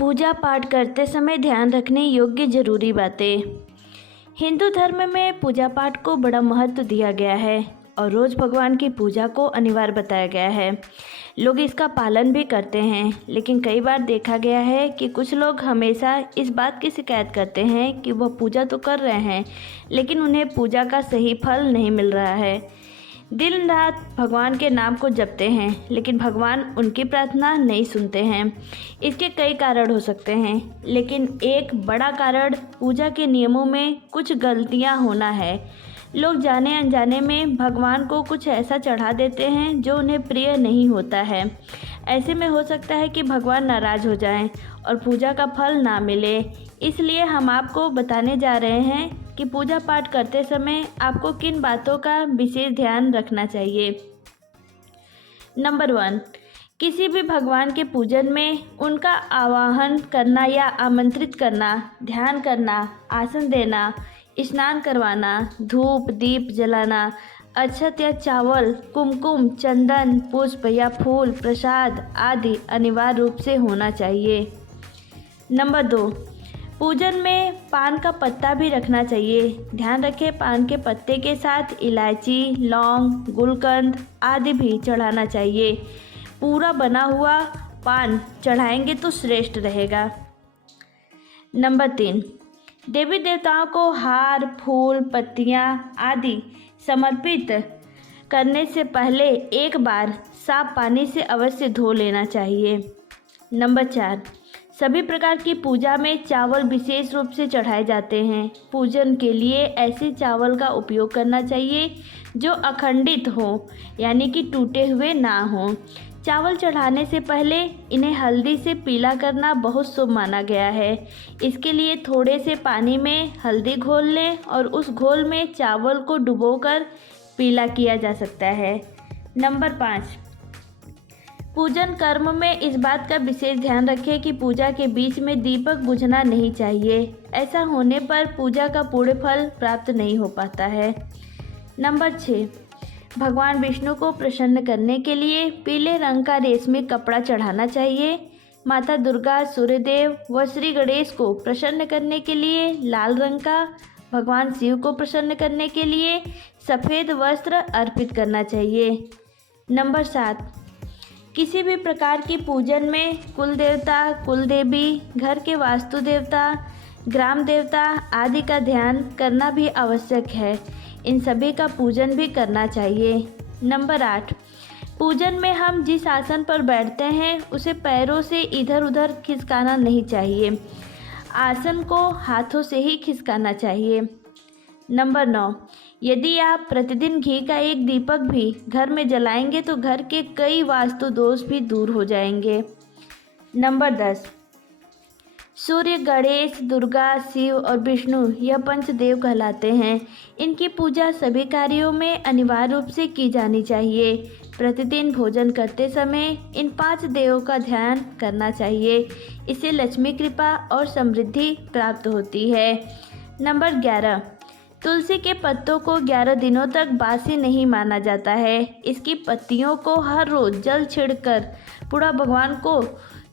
पूजा पाठ करते समय ध्यान रखने योग्य जरूरी बातें। हिंदू धर्म में पूजा पाठ को बड़ा महत्व दिया गया है और रोज़ भगवान की पूजा को अनिवार्य बताया गया है। लोग इसका पालन भी करते हैं, लेकिन कई बार देखा गया है कि कुछ लोग हमेशा इस बात की शिकायत करते हैं कि वह पूजा तो कर रहे हैं, लेकिन उन्हें पूजा का सही फल नहीं मिल रहा है। दिन रात भगवान के नाम को जपते हैं, लेकिन भगवान उनकी प्रार्थना नहीं सुनते हैं। इसके कई कारण हो सकते हैं, लेकिन एक बड़ा कारण पूजा के नियमों में कुछ गलतियां होना है। लोग जाने अनजाने में भगवान को कुछ ऐसा चढ़ा देते हैं जो उन्हें प्रिय नहीं होता है। ऐसे में हो सकता है कि भगवान नाराज़ हो जाएं और पूजा का फल ना मिले। इसलिए हम आपको बताने जा रहे हैं कि पूजा पाठ करते समय आपको किन बातों का विशेष ध्यान रखना चाहिए। नंबर 1, किसी भी भगवान के पूजन में उनका आवाहन करना या आमंत्रित करना, ध्यान करना, आसन देना, स्नान करवाना, धूप दीप जलाना, अक्षत या चावल, कुमकुम, चंदन, पुष्प या फूल, प्रसाद आदि अनिवार्य रूप से होना चाहिए। नंबर 2, पूजन में पान का पत्ता भी रखना चाहिए। ध्यान रखें, पान के पत्ते के साथ इलायची, लौंग, गुलकंद आदि भी चढ़ाना चाहिए। पूरा बना हुआ पान चढ़ाएंगे तो श्रेष्ठ रहेगा। नंबर 3, देवी देवताओं को हार, फूल, पत्तियां आदि समर्पित करने से पहले एक बार साफ पानी से अवश्य धो लेना चाहिए। नंबर 4, सभी प्रकार की पूजा में चावल विशेष रूप से चढ़ाए जाते हैं। पूजन के लिए ऐसे चावल का उपयोग करना चाहिए जो अखंडित हो, यानी कि टूटे हुए ना हों। चावल चढ़ाने से पहले इन्हें हल्दी से पीला करना बहुत शुभ माना गया है। इसके लिए थोड़े से पानी में हल्दी घोल लें और उस घोल में चावल को डुबोकर पीला किया जा सकता है। नंबर 5, पूजन कर्म में इस बात का विशेष ध्यान रखें कि पूजा के बीच में दीपक बुझना नहीं चाहिए। ऐसा होने पर पूजा का पूर्ण फल प्राप्त नहीं हो पाता है। नंबर 6, भगवान विष्णु को प्रसन्न करने के लिए पीले रंग का रेशमी कपड़ा चढ़ाना चाहिए। माता दुर्गा, सूर्यदेव व श्री गणेश को प्रसन्न करने के लिए लाल रंग का, भगवान शिव को प्रसन्न करने के लिए सफ़ेद वस्त्र अर्पित करना चाहिए। नंबर 7, किसी भी प्रकार की पूजन में कुल देवता, कुल देवी, घर के वास्तु देवता, ग्राम देवता आदि का ध्यान करना भी आवश्यक है। इन सभी का पूजन भी करना चाहिए। नंबर 8, पूजन में हम जिस आसन पर बैठते हैं उसे पैरों से इधर उधर खिसकाना नहीं चाहिए। आसन को हाथों से ही खिसकाना चाहिए। नंबर 9, यदि आप प्रतिदिन घी का एक दीपक भी घर में जलाएंगे तो घर के कई वास्तु दोष भी दूर हो जाएंगे। नंबर 10, सूर्य, गणेश, दुर्गा, शिव और विष्णु यह पंचदेव कहलाते हैं। इनकी पूजा सभी कार्यों में अनिवार्य रूप से की जानी चाहिए। प्रतिदिन भोजन करते समय इन 5 देवों का ध्यान करना चाहिए। इससे लक्ष्मी कृपा और समृद्धि प्राप्त होती है। नंबर 11, तुलसी के पत्तों को 11 दिनों तक बासी नहीं माना जाता है। इसकी पत्तियों को हर रोज़ जल छिड़कर पूरा भगवान को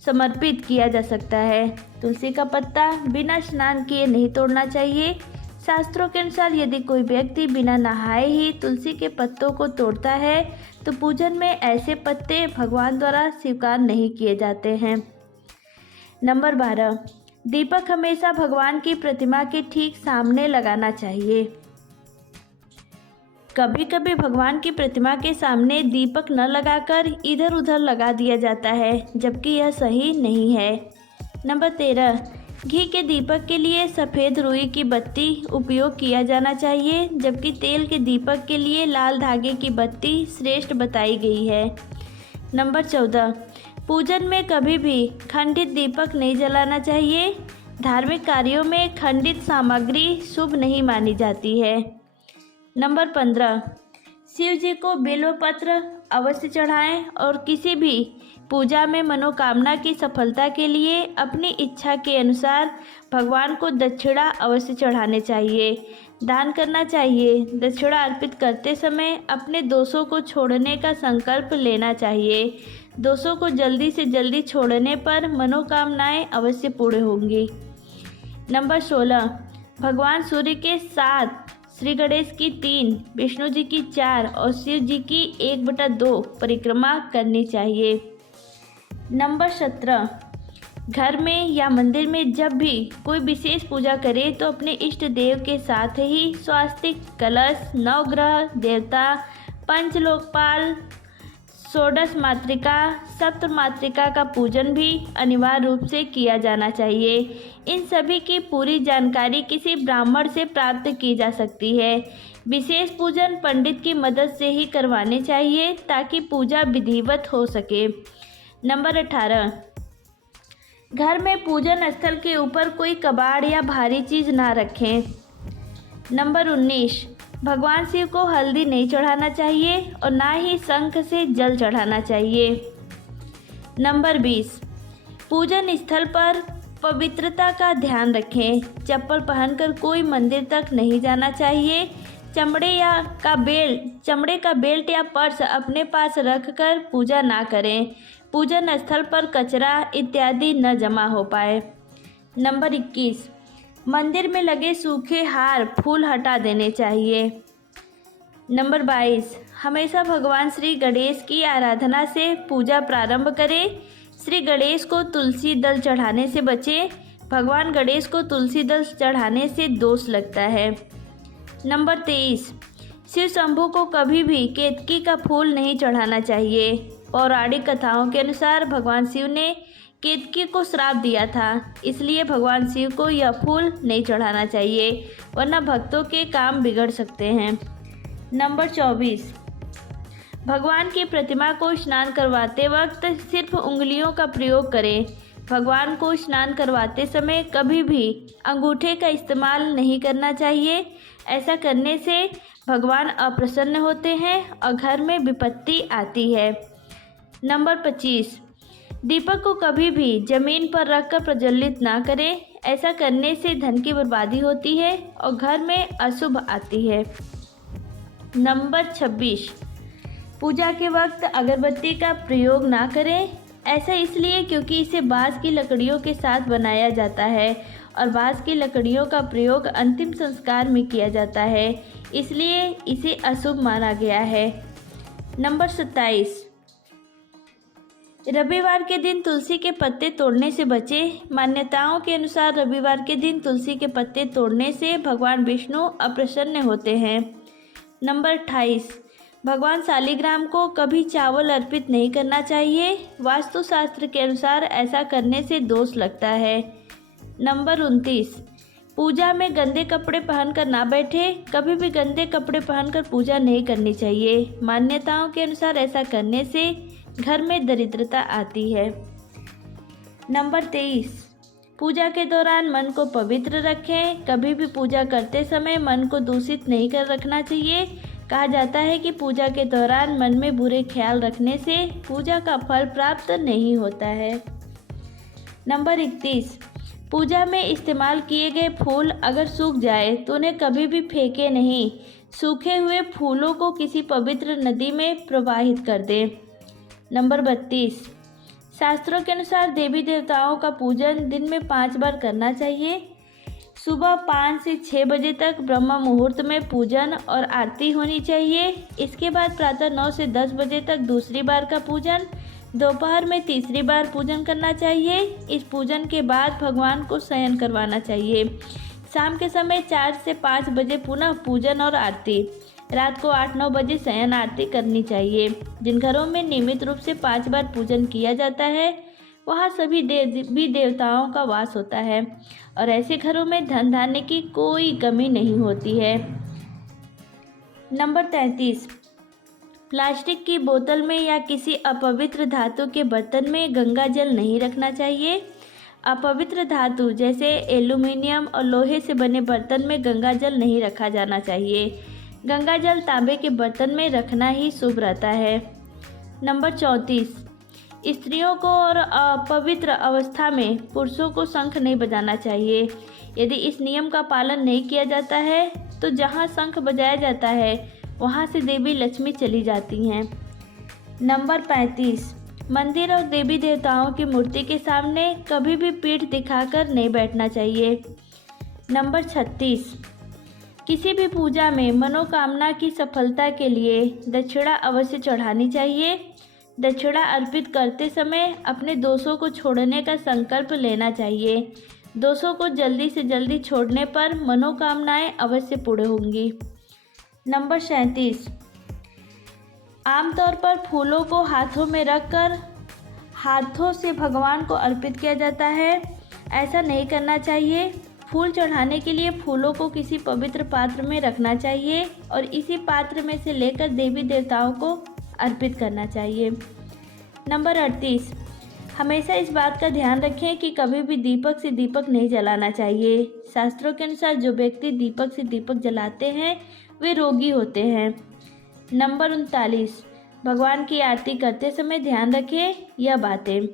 समर्पित किया जा सकता है। तुलसी का पत्ता बिना स्नान किए नहीं तोड़ना चाहिए। शास्त्रों के अनुसार यदि कोई व्यक्ति बिना नहाए ही तुलसी के पत्तों को तोड़ता है तो पूजन में ऐसे पत्ते भगवान द्वारा स्वीकार नहीं किए जाते हैं। नंबर 12, दीपक हमेशा भगवान की प्रतिमा के ठीक सामने लगाना चाहिए। कभी कभी भगवान की प्रतिमा के सामने दीपक न लगाकर इधर उधर लगा दिया जाता है, जबकि यह सही नहीं है। नंबर 13, घी के दीपक के लिए सफ़ेद रुई की बत्ती उपयोग किया जाना चाहिए, जबकि तेल के दीपक के लिए लाल धागे की बत्ती श्रेष्ठ बताई गई है। नंबर 14, पूजन में कभी भी खंडित दीपक नहीं जलाना चाहिए। धार्मिक कार्यों में खंडित सामग्री शुभ नहीं मानी जाती है। नंबर 15, शिव जी को बिल्व पत्र अवश्य चढ़ाएं और किसी भी पूजा में मनोकामना की सफलता के लिए अपनी इच्छा के अनुसार भगवान को दक्षिणा अवश्य चढ़ाने चाहिए, दान करना चाहिए। दक्षिणा अर्पित करते समय अपने दोषों को छोड़ने का संकल्प लेना चाहिए। दोषों को जल्दी से जल्दी छोड़ने पर मनोकामनाएं अवश्य पूर्ण होंगी। नंबर 16, भगवान सूर्य के 7, श्री गणेश की 3, विष्णु जी की 4 और शिव जी की 1/2 परिक्रमा करनी चाहिए। नंबर 17, घर में या मंदिर में जब भी कोई विशेष पूजा करे तो अपने इष्ट देव के साथ ही स्वास्तिक, कलश, नवग्रह, देवता, पंचलोकपाल, षोडश मातृका, सप्त मातृका का पूजन भी अनिवार्य रूप से किया जाना चाहिए। इन सभी की पूरी जानकारी किसी ब्राह्मण से प्राप्त की जा सकती है। विशेष पूजन पंडित की मदद से ही करवाने चाहिए ताकि पूजा विधिवत हो सके। नंबर 18, घर में पूजन स्थल के ऊपर कोई कबाड़ या भारी चीज़ ना रखें। नंबर 19, भगवान शिव को हल्दी नहीं चढ़ाना चाहिए और ना ही शंख से जल चढ़ाना चाहिए। नंबर 20, पूजन स्थल पर पवित्रता का ध्यान रखें। चप्पल पहनकर कोई मंदिर तक नहीं जाना चाहिए। चमड़े का बेल्ट या पर्स अपने पास रखकर पूजा ना करें। पूजन स्थल पर कचरा इत्यादि न जमा हो पाए। नंबर 21, मंदिर में लगे सूखे हार फूल हटा देने चाहिए। नंबर 22, हमेशा भगवान श्री गणेश की आराधना से पूजा प्रारंभ करें। श्री गणेश को तुलसी दल चढ़ाने से बचें। भगवान गणेश को तुलसी दल चढ़ाने से दोष लगता है। नंबर 23, शिव शंभू को कभी भी केतकी का फूल नहीं चढ़ाना चाहिए। पौराणिक कथाओं के अनुसार भगवान शिव ने केतकी को श्राप दिया था, इसलिए भगवान शिव को यह फूल नहीं चढ़ाना चाहिए, वरना भक्तों के काम बिगड़ सकते हैं। नंबर 24, भगवान की प्रतिमा को स्नान करवाते वक्त सिर्फ उंगलियों का प्रयोग करें। भगवान को स्नान करवाते समय कभी भी अंगूठे का इस्तेमाल नहीं करना चाहिए। ऐसा करने से भगवान अप्रसन्न होते हैं और घर में विपत्ति आती है। नंबर 25, दीपक को कभी भी जमीन पर रखकर प्रज्वलित ना करें। ऐसा करने से धन की बर्बादी होती है और घर में अशुभ आती है। नंबर 26, पूजा के वक्त अगरबत्ती का प्रयोग ना करें। ऐसा इसलिए क्योंकि इसे बाँस की लकड़ियों के साथ बनाया जाता है और बाँस की लकड़ियों का प्रयोग अंतिम संस्कार में किया जाता है, इसलिए इसे अशुभ माना गया है। नंबर 27, रविवार के दिन तुलसी के पत्ते तोड़ने से बचें। मान्यताओं के अनुसार रविवार के दिन तुलसी के पत्ते तोड़ने से भगवान विष्णु अप्रसन्न होते हैं। नंबर 28, भगवान शालिग्राम को कभी चावल अर्पित नहीं करना चाहिए। वास्तुशास्त्र के अनुसार ऐसा करने से दोष लगता है। नंबर 29, पूजा में गंदे कपड़े पहनकर ना बैठे। कभी भी गंदे कपड़े पहनकर पूजा नहीं करनी चाहिए। मान्यताओं के अनुसार ऐसा करने से घर में दरिद्रता आती है। नंबर 23, पूजा के दौरान मन को पवित्र रखें। कभी भी पूजा करते समय मन को दूषित नहीं कर रखना चाहिए। कहा जाता है कि पूजा के दौरान मन में बुरे ख्याल रखने से पूजा का फल प्राप्त नहीं होता है। नंबर 31, पूजा में इस्तेमाल किए गए फूल अगर सूख जाए तो उन्हें कभी भी फेंके नहीं। सूखे हुए फूलों को किसी पवित्र नदी में प्रवाहित कर दें। नंबर 32, शास्त्रों के अनुसार देवी देवताओं का पूजन दिन में 5 बार करना चाहिए। सुबह 5 से 6 बजे तक ब्रह्म मुहूर्त में पूजन और आरती होनी चाहिए। इसके बाद प्रातः 9 से 10 बजे तक दूसरी बार का पूजन, दोपहर में तीसरी बार पूजन करना चाहिए। इस पूजन के बाद भगवान को शयन करवाना चाहिए। शाम के समय 4 से 5 बजे पुनः पूजन और आरती। रात को 8-9 बजे शयन आरती करनी चाहिए। जिन घरों में नियमित रूप से 5 बार पूजन किया जाता है वहाँ सभी देवी देवताओं का वास होता है और ऐसे घरों में धन धान्य की कोई कमी नहीं होती है। नंबर 33, प्लास्टिक की बोतल में या किसी अपवित्र धातु के बर्तन में गंगा जल नहीं रखना चाहिए। अपवित्र धातु जैसे एल्यूमिनियम और लोहे से बने बर्तन में गंगा जल नहीं रखा जाना चाहिए। गंगा जल तांबे के बर्तन में रखना ही शुभ रहता है। नंबर 34, स्त्रियों को और अपवित्र अवस्था में पुरुषों को शंख नहीं बजाना चाहिए। यदि इस नियम का पालन नहीं किया जाता है तो जहाँ शंख बजाया जाता है वहाँ से देवी लक्ष्मी चली जाती हैं। नंबर 35, मंदिर और देवी देवताओं की मूर्ति के सामने कभी भी पीठ दिखाकर नहीं बैठना चाहिए। नंबर 36, किसी भी पूजा में मनोकामना की सफलता के लिए दक्षिणा अवश्य चढ़ानी चाहिए। दक्षिणा अर्पित करते समय अपने दोषों को छोड़ने का संकल्प लेना चाहिए। दोषों को जल्दी से जल्दी छोड़ने पर मनोकामनाएं अवश्य पूर्ण होंगी। नंबर 37, आमतौर पर फूलों को हाथों में रखकर हाथों से भगवान को अर्पित किया जाता है। ऐसा नहीं करना चाहिए। फूल चढ़ाने के लिए फूलों को किसी पवित्र पात्र में रखना चाहिए और इसी पात्र में से लेकर देवी देवताओं को अर्पित करना चाहिए। नंबर 38, हमेशा इस बात का ध्यान रखें कि कभी भी दीपक से दीपक नहीं जलाना चाहिए। शास्त्रों के अनुसार जो व्यक्ति दीपक से दीपक जलाते हैं वे रोगी होते हैं। नंबर 39, भगवान की आरती करते समय ध्यान रखें यह बातें।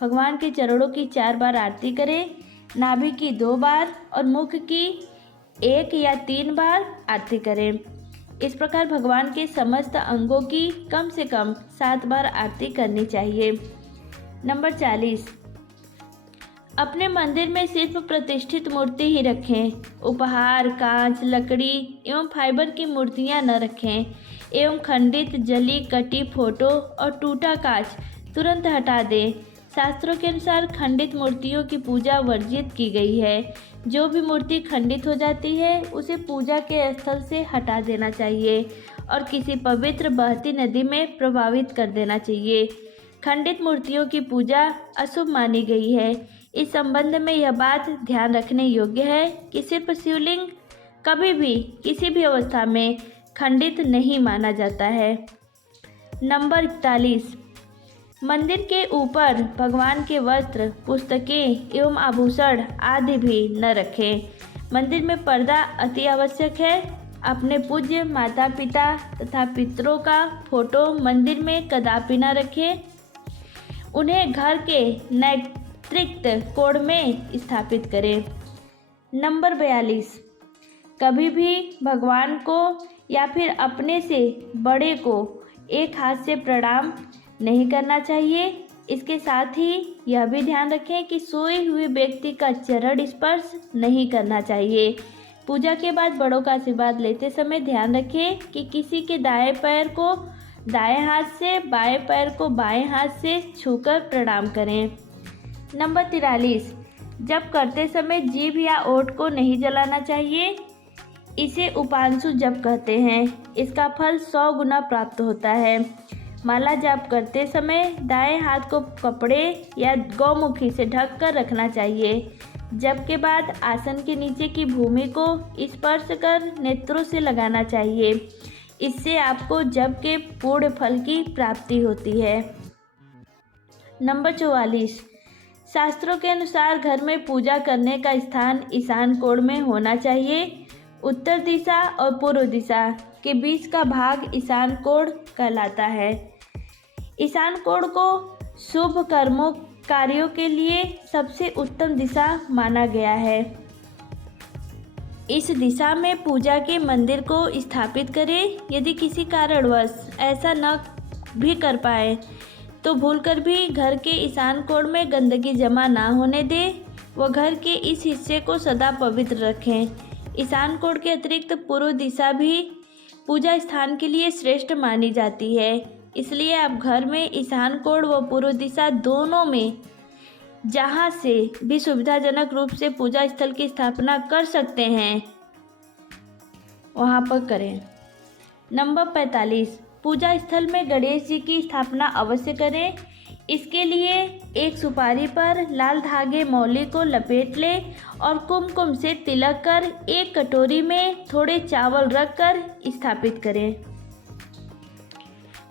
भगवान के चरणों की 4 बार आरती करें, नाभि की 2 बार और मुख की 1 या 3 बार आरती करें। इस प्रकार भगवान के समस्त अंगों की कम से कम 7 बार आरती करनी चाहिए। नंबर 40, अपने मंदिर में सिर्फ प्रतिष्ठित मूर्ति ही रखें। उपहार, कांच, लकड़ी एवं फाइबर की मूर्तियां न रखें एवं खंडित, जली, कटी फोटो और टूटा कांच तुरंत हटा दें। शास्त्रों के अनुसार खंडित मूर्तियों की पूजा वर्जित की गई है। जो भी मूर्ति खंडित हो जाती है उसे पूजा के स्थल से हटा देना चाहिए और किसी पवित्र बहती नदी में प्रवाहित कर देना चाहिए। खंडित मूर्तियों की पूजा अशुभ मानी गई है। इस संबंध में यह बात ध्यान रखने योग्य है कि सिर्फ शिवलिंग कभी भी किसी भी अवस्था में खंडित नहीं माना जाता है। नंबर 41, मंदिर के ऊपर भगवान के वस्त्र, पुस्तकें एवं आभूषण आदि भी न रखें। मंदिर में पर्दा अति आवश्यक है। अपने पूज्य माता पिता तथा पितरों का फोटो मंदिर में कदापि न रखें। उन्हें घर के नैतिक कोड में स्थापित करें। नंबर 42, कभी भी भगवान को या फिर अपने से बड़े को एक हाथ से प्रणाम नहीं करना चाहिए। इसके साथ ही यह भी ध्यान रखें कि सोए हुए व्यक्ति का चरण स्पर्श नहीं करना चाहिए। पूजा के बाद बड़ों का आशीर्वाद लेते समय ध्यान रखें कि किसी के दाएं पैर को दाएं हाथ से, बाएं पैर को बाएं हाथ से छूकर प्रणाम करें। नंबर 43, जप करते समय जीभ या ओठ को नहीं जलाना चाहिए। इसे उपांशु जप कहते हैं। इसका फल 100 गुना प्राप्त होता है। माला जाप करते समय दाएं हाथ को कपड़े या गौमुखी से ढक कर रखना चाहिए। जप के बाद आसन के नीचे की भूमि को स्पर्श कर नेत्रों से लगाना चाहिए। इससे आपको जप के पूर्ण फल की प्राप्ति होती है। नंबर 44, शास्त्रों के अनुसार घर में पूजा करने का स्थान ईशान कोण में होना चाहिए। उत्तर दिशा और पूर्व दिशा के बीच का भाग ईशान कोण कहलाता है। ईशान कोण को शुभ कर्मों कार्यों के लिए सबसे उत्तम दिशा माना गया है। इस दिशा में पूजा के मंदिर को स्थापित करें। यदि किसी कारणवश ऐसा न भी कर पाए तो भूलकर भी घर के ईशान कोण में गंदगी जमा ना होने दें व घर के इस हिस्से को सदा पवित्र रखें। ईशान कोण के अतिरिक्त पूर्व दिशा भी पूजा स्थान के लिए श्रेष्ठ मानी जाती है। इसलिए आप घर में ईशान कोण व पूर्व दिशा दोनों में जहाँ से भी सुविधाजनक रूप से पूजा स्थल की स्थापना कर सकते हैं वहाँ पर करें। नंबर 45, पूजा स्थल में गणेश जी की स्थापना अवश्य करें। इसके लिए एक सुपारी पर लाल धागे मौली को लपेट लें और कुमकुम से तिलक कर एक कटोरी में थोड़े चावल रखकर स्थापित करें।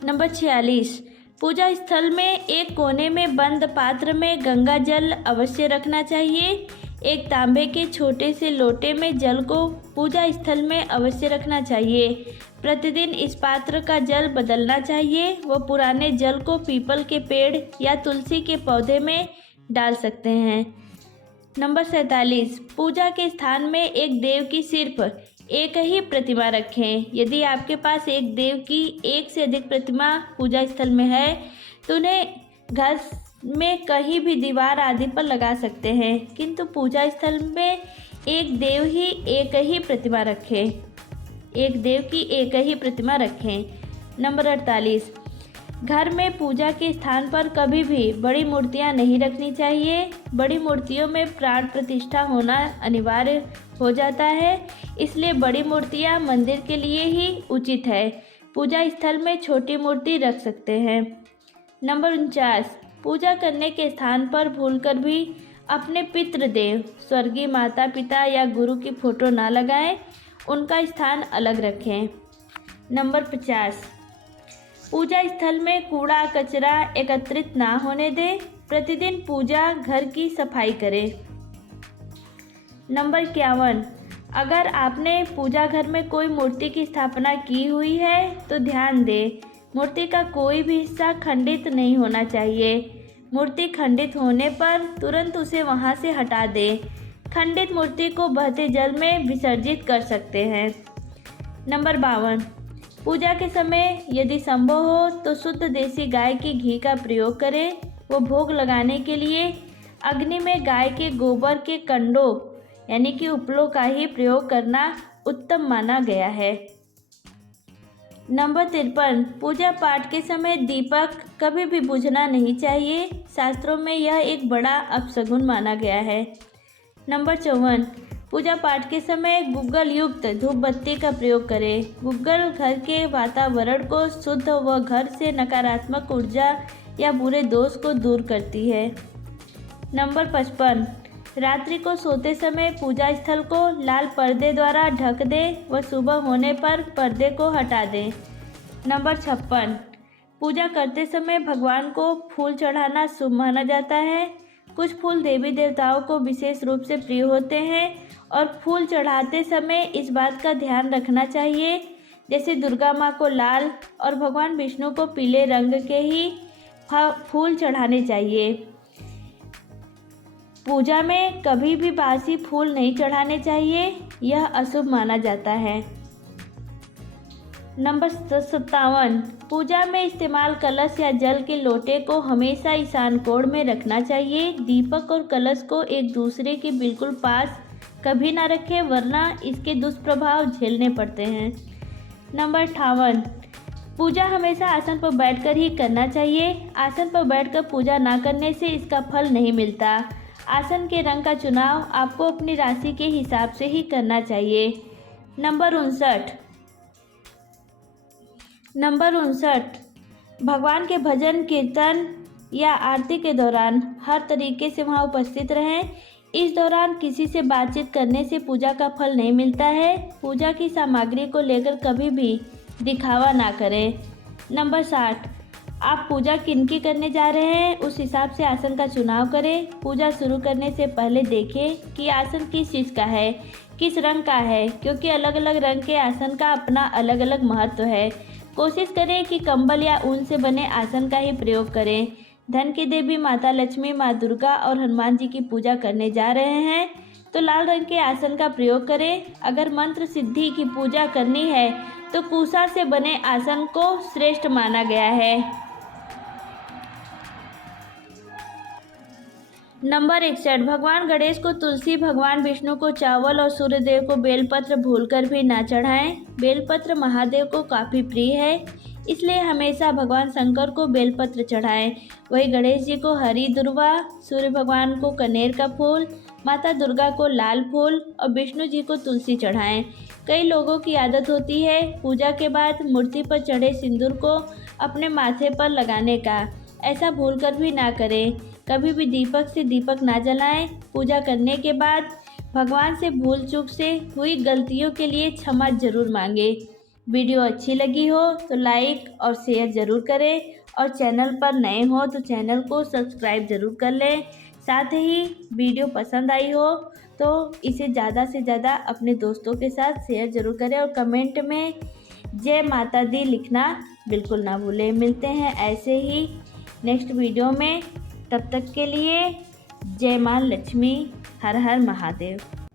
नंबर 46, पूजा स्थल में एक कोने में बंद पात्र में गंगा जल अवश्य रखना चाहिए। एक तांबे के छोटे से लोटे में जल को पूजा स्थल में अवश्य रखना चाहिए। प्रतिदिन इस पात्र का जल बदलना चाहिए व पुराने जल को पीपल के पेड़ या तुलसी के पौधे में डाल सकते हैं। नंबर 47, पूजा के स्थान में एक देव की सिर्फ एक ही प्रतिमा रखें। यदि आपके पास एक देव की एक से अधिक प्रतिमा पूजा स्थल में है तो उन्हें घर में कहीं भी दीवार आदि पर लगा सकते हैं, किंतु पूजा स्थल में एक देव ही प्रतिमा रखें। एक देव की एक ही प्रतिमा रखें। नंबर 48, घर में पूजा के स्थान पर कभी भी बड़ी मूर्तियां नहीं रखनी चाहिए। बड़ी मूर्तियों में प्राण प्रतिष्ठा होना अनिवार्य हो जाता है, इसलिए बड़ी मूर्तियां मंदिर के लिए ही उचित है। पूजा स्थल में छोटी मूर्ति रख सकते हैं। नंबर 49, पूजा करने के स्थान पर भूलकर भी अपने पितृदेव, स्वर्गीय माता पिता या गुरु की फोटो ना लगाएं, उनका स्थान अलग रखें। नंबर 50, पूजा स्थल में कूड़ा कचरा एकत्रित ना होने दें। प्रतिदिन पूजा घर की सफाई करें। नंबर 51, अगर आपने पूजा घर में कोई मूर्ति की स्थापना की हुई है तो ध्यान दें, मूर्ति का कोई भी हिस्सा खंडित नहीं होना चाहिए। मूर्ति खंडित होने पर तुरंत उसे वहां से हटा दें। खंडित मूर्ति को बहते जल में विसर्जित कर सकते हैं। नंबर 52, पूजा के समय यदि संभव हो तो शुद्ध देसी गाय के घी का प्रयोग करें। वो भोग लगाने के लिए अग्नि में गाय के गोबर के कंडों यानी कि उपलों का ही प्रयोग करना उत्तम माना गया है। नंबर 53, पूजा पाठ के समय दीपक कभी भी बुझना नहीं चाहिए। शास्त्रों में यह एक बड़ा अपशगुन माना गया है। नंबर 54, पूजा पाठ के समय गुग्गल युक्त धूप बत्ती का प्रयोग करें। गुग्गल घर के वातावरण को शुद्ध व घर से नकारात्मक ऊर्जा या बुरे दोष को दूर करती है। नंबर 55, रात्रि को सोते समय पूजा स्थल को लाल पर्दे द्वारा ढक दें व सुबह होने पर पर्दे को हटा दें। नंबर 56, पूजा करते समय भगवान को फूल चढ़ाना शुभ माना जाता है। कुछ फूल देवी देवताओं को विशेष रूप से प्रिय होते हैं और फूल चढ़ाते समय इस बात का ध्यान रखना चाहिए, जैसे दुर्गा माँ को लाल और भगवान विष्णु को पीले रंग के ही फूल चढ़ाने चाहिए। पूजा में कभी भी बासी फूल नहीं चढ़ाने चाहिए, यह अशुभ माना जाता है। नंबर 57, पूजा में इस्तेमाल कलश या जल के लोटे को हमेशा ईशान कोण में रखना चाहिए। दीपक और कलश को एक दूसरे के बिल्कुल पास कभी ना रखें, वरना इसके दुष्प्रभाव झेलने पड़ते हैं। नंबर 58, पूजा हमेशा आसन पर बैठकर ही करना चाहिए। आसन पर बैठकर पूजा ना करने से इसका फल नहीं मिलता। आसन के रंग का चुनाव आपको अपनी राशि के हिसाब से ही करना चाहिए। नंबर 59, भगवान के भजन कीर्तन या आरती के दौरान हर तरीके से वहां उपस्थित रहें। इस दौरान किसी से बातचीत करने से पूजा का फल नहीं मिलता है। पूजा की सामग्री को लेकर कभी भी दिखावा ना करें। नंबर 60, आप पूजा किनकी करने जा रहे हैं उस हिसाब से आसन का चुनाव करें। पूजा शुरू करने से पहले देखें कि आसन किस चीज़ का है, किस रंग का है, क्योंकि अलग अलग रंग के आसन का अपना अलग अलग महत्व है। कोशिश करें कि कंबल या ऊन से बने आसन का ही प्रयोग करें। धन की देवी माता लक्ष्मी, माँ दुर्गा और हनुमान जी की पूजा करने जा रहे हैं तो लाल रंग के आसन का प्रयोग करें। अगर मंत्र सिद्धि की पूजा करनी है तो कुशा से बने आसन को श्रेष्ठ माना गया है। नंबर 61, भगवान गणेश को तुलसी, भगवान विष्णु को चावल और सूर्यदेव को बेलपत्र भूलकर भी ना चढ़ाएं। बेलपत्र महादेव को काफ़ी प्रिय है, इसलिए हमेशा भगवान शंकर को बेलपत्र चढ़ाएं। वहीं गणेश जी को हरी दुर्वा, सूर्य भगवान को कनेर का फूल, माता दुर्गा को लाल फूल और विष्णु जी को तुलसी चढ़ाएं। कई लोगों की आदत होती है पूजा के बाद मूर्ति पर चढ़े सिंदूर को अपने माथे पर लगाने का। ऐसा भूलकर भी ना करें। कभी भी दीपक से दीपक ना जलाएं। पूजा करने के बाद भगवान से भूल चूक से हुई गलतियों के लिए क्षमा जरूर मांगे। वीडियो अच्छी लगी हो तो लाइक और शेयर ज़रूर करें और चैनल पर नए हो तो चैनल को सब्सक्राइब ज़रूर कर लें। साथ ही वीडियो पसंद आई हो तो इसे ज़्यादा से ज़्यादा अपने दोस्तों के साथ शेयर ज़रूर करें और कमेंट में जय माता दी लिखना बिल्कुल ना भूलें। मिलते हैं ऐसे ही नेक्स्ट वीडियो में, तब तक के लिए जय मां लक्ष्मी, हर हर महादेव।